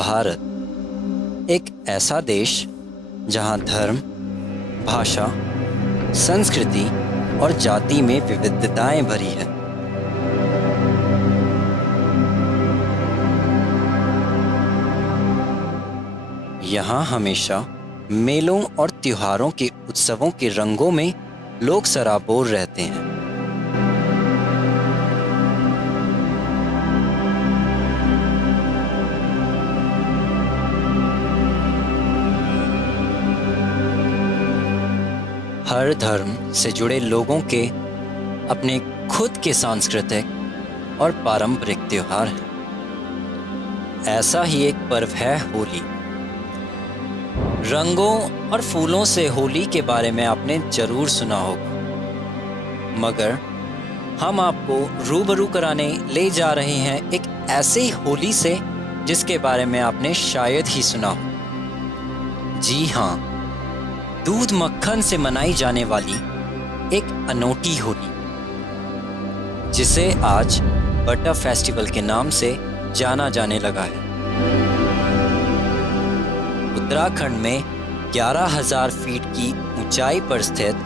भारत एक ऐसा देश जहां धर्म, भाषा, संस्कृति और जाति में विविधताएं भरी है। यहाँ हमेशा मेलों और त्योहारों के उत्सवों के रंगों में लोग सराबोर रहते हैं। हर धर्म से जुड़े लोगों के अपने खुद के सांस्कृतिक और पारंपरिक त्योहार हैं। ऐसा ही एक पर्व है होली। रंगों और फूलों से होली के बारे में आपने जरूर सुना होगा, मगर हम आपको रूबरू कराने ले जा रहे हैं एक ऐसी होली से जिसके बारे में आपने शायद ही सुना हो। जी हाँ, दूध मक्खन से मनाई जाने वाली एक अनोखी होली, जिसे आज बट्टा फेस्टिवल के नाम से जाना जाने लगा है। उत्तराखंड में 11,000 फीट की ऊंचाई पर स्थित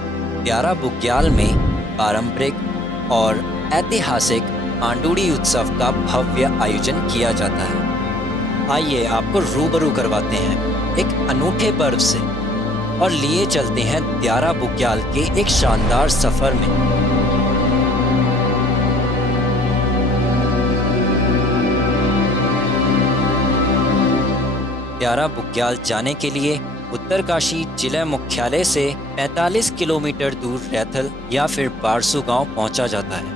ब्यारा बुग्याल में पारंपरिक और ऐतिहासिक आंडूडी उत्सव का भव्य आयोजन किया जाता है। आइए आपको रूबरू करवाते हैं एक अनूठे पर्व से और लिए चलते हैं ब्यारा बुग्याल के एक शानदार सफर में। ब्यारा बुग्याल जाने के लिए उत्तरकाशी जिला मुख्यालय से 45 किलोमीटर दूर रैथल या फिर बारसू गांव पहुंचा जाता है।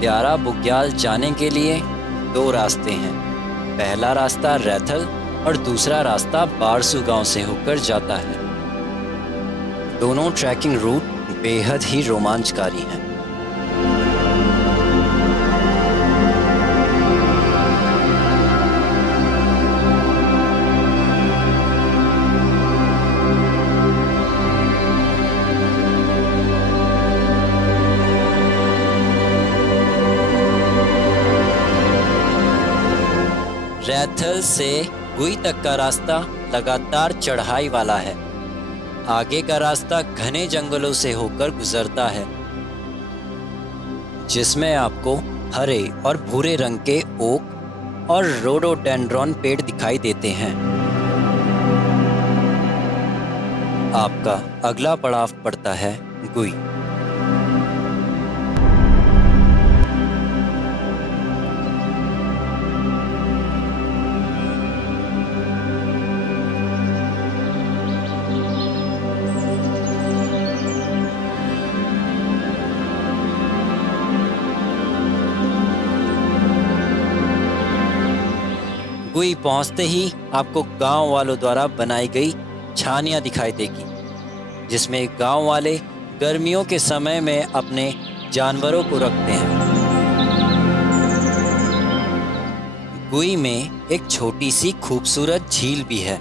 ब्यारा बुग्याल जाने के लिए 2 रास्ते हैं। पहला रास्ता रैथल और दूसरा रास्ता बारसू गांव से होकर जाता है। दोनों ट्रैकिंग रूट बेहद ही रोमांचकारी हैं। रैथल से गुई तक का रास्ता लगातार चढ़ाई वाला है। आगे का रास्ता घने जंगलों से होकर गुजरता है, जिसमें आपको हरे और भूरे रंग के ओक और रोडोडेंड्रॉन पेड़ दिखाई देते हैं। आपका अगला पड़ाव पड़ता है गुई। गुई पहुंचते ही आपको गांव वालों द्वारा बनाई गई छानियां दिखाई देगी, जिसमें गांव वाले गर्मियों के समय में अपने जानवरों को रखते हैं। गुई में एक छोटी सी खूबसूरत झील भी है,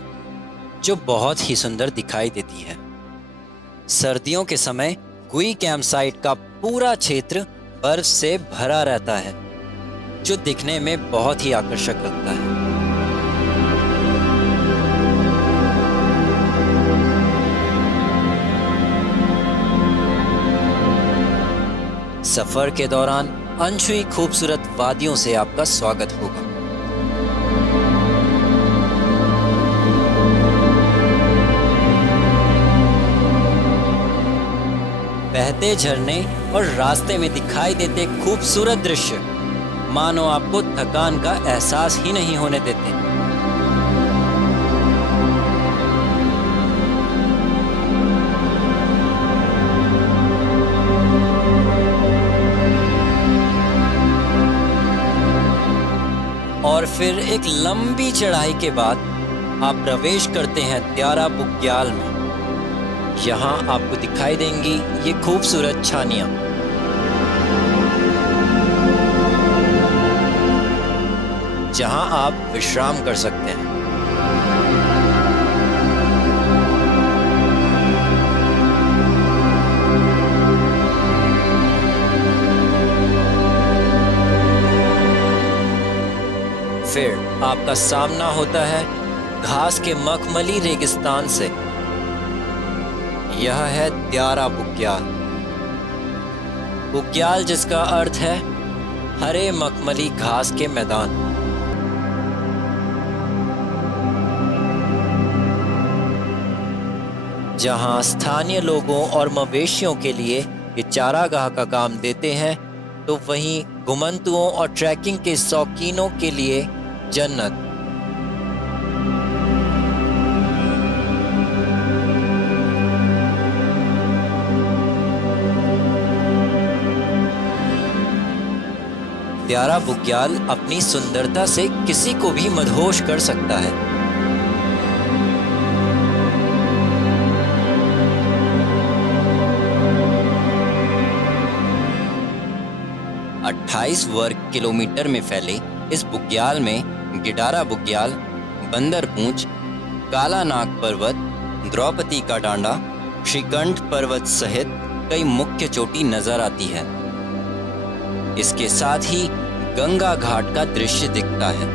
जो बहुत ही सुंदर दिखाई देती है। सर्दियों के समय गुई कैंप साइट का पूरा क्षेत्र बर्फ से भरा रहता है, जो दिखने में बहुत ही आकर्षक लगता है। सफर के दौरान अनछुई खूबसूरत वादियों से आपका स्वागत होगा। बहते झरने और रास्ते में दिखाई देते खूबसूरत दृश्य मानो आपको थकान का एहसास ही नहीं होने देते। और फिर एक लंबी चढ़ाई के बाद आप प्रवेश करते हैं ब्यारा बुग्याल में। यहाँ आपको दिखाई देंगी ये खूबसूरत छानियां। जहाँ आप विश्राम कर सकते हैं। आपका सामना होता है घास के मखमली रेगिस्तान से। यह है त्यारा बुग्याल। बुग्याल जिसका अर्थ है हरे मखमली घास के मैदान। जहां स्थानीय लोगों और मवेशियों के लिए ये चारागाह का काम देते हैं, तो वहीं घुमंतुओं और ट्रैकिंग के शौकीनों के लिए जन्नत। त्यारा बुग्याल अपनी सुंदरता से किसी को भी मदहोश कर सकता है। अट्ठाईस वर्ग किलोमीटर में फैले इस बुग्याल में गिडारा बुग्याल, बंदरपूंछ, काला नाग पर्वत, द्रौपदी का डांडा, श्रीकंठ पर्वत सहित कई मुख्य चोटी नजर आती है। इसके साथ ही गंगा घाट का दृश्य दिखता है।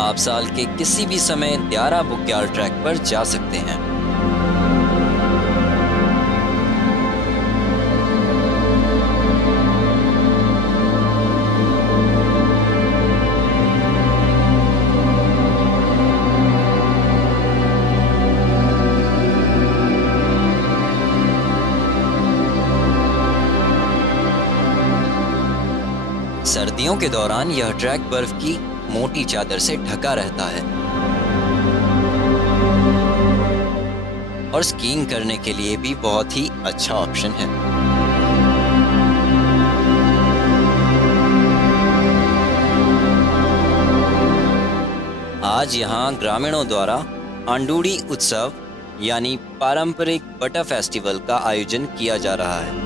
आप साल के किसी भी समय त्यारा बुग्याल ट्रैक पर जा सकते हैं। सर्दियों के दौरान यह ट्रैक बर्फ की मोटी चादर से ढका रहता है और स्कीइंग करने के लिए भी बहुत ही अच्छा ऑप्शन है। आज यहां ग्रामीणों द्वारा आंडूडी उत्सव यानी पारंपरिक बटा फेस्टिवल का आयोजन किया जा रहा है।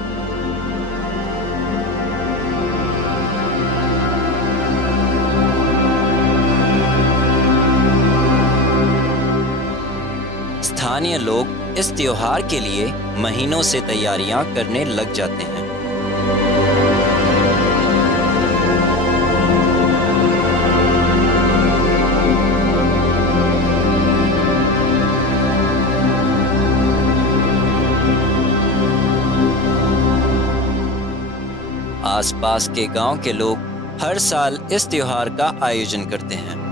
स्थानीय लोग इस त्योहार के लिए महीनों से तैयारियां करने लग जाते हैं। आसपास के गांव के लोग हर साल इस त्योहार का आयोजन करते हैं।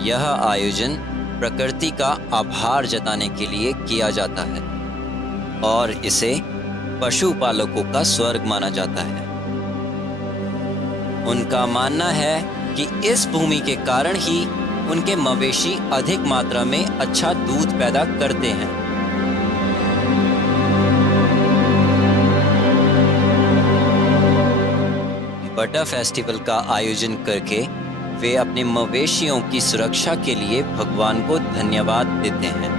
यह आयोजन प्रकृति का आभार जताने के लिए किया जाता है और इसे पशुपालकों का स्वर्ग माना जाता है। उनका मानना है कि इस भूमि के कारण ही उनके मवेशी अधिक मात्रा में अच्छा दूध पैदा करते हैं। बटा फेस्टिवल का आयोजन करके वे अपने मवेशियों की सुरक्षा के लिए भगवान को धन्यवाद देते हैं।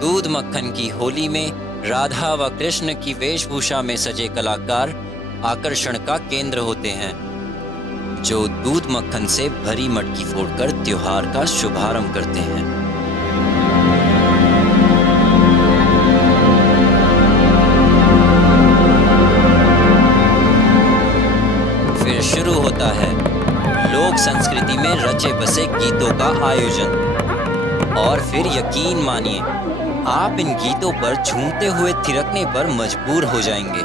दूध मक्खन की होली में राधा व कृष्ण की वेशभूषा में सजे कलाकार आकर्षण का केंद्र होते हैं, जो दूध मक्खन से भरी मटकी फोड़कर त्योहार का शुभारंभ करते हैं। फिर शुरू होता है लोक संस्कृति में रचे बसे गीतों का आयोजन। और फिर यकीन मानिए, आप इन गीतों पर झूमते हुए थिरकने पर मजबूर हो जाएंगे।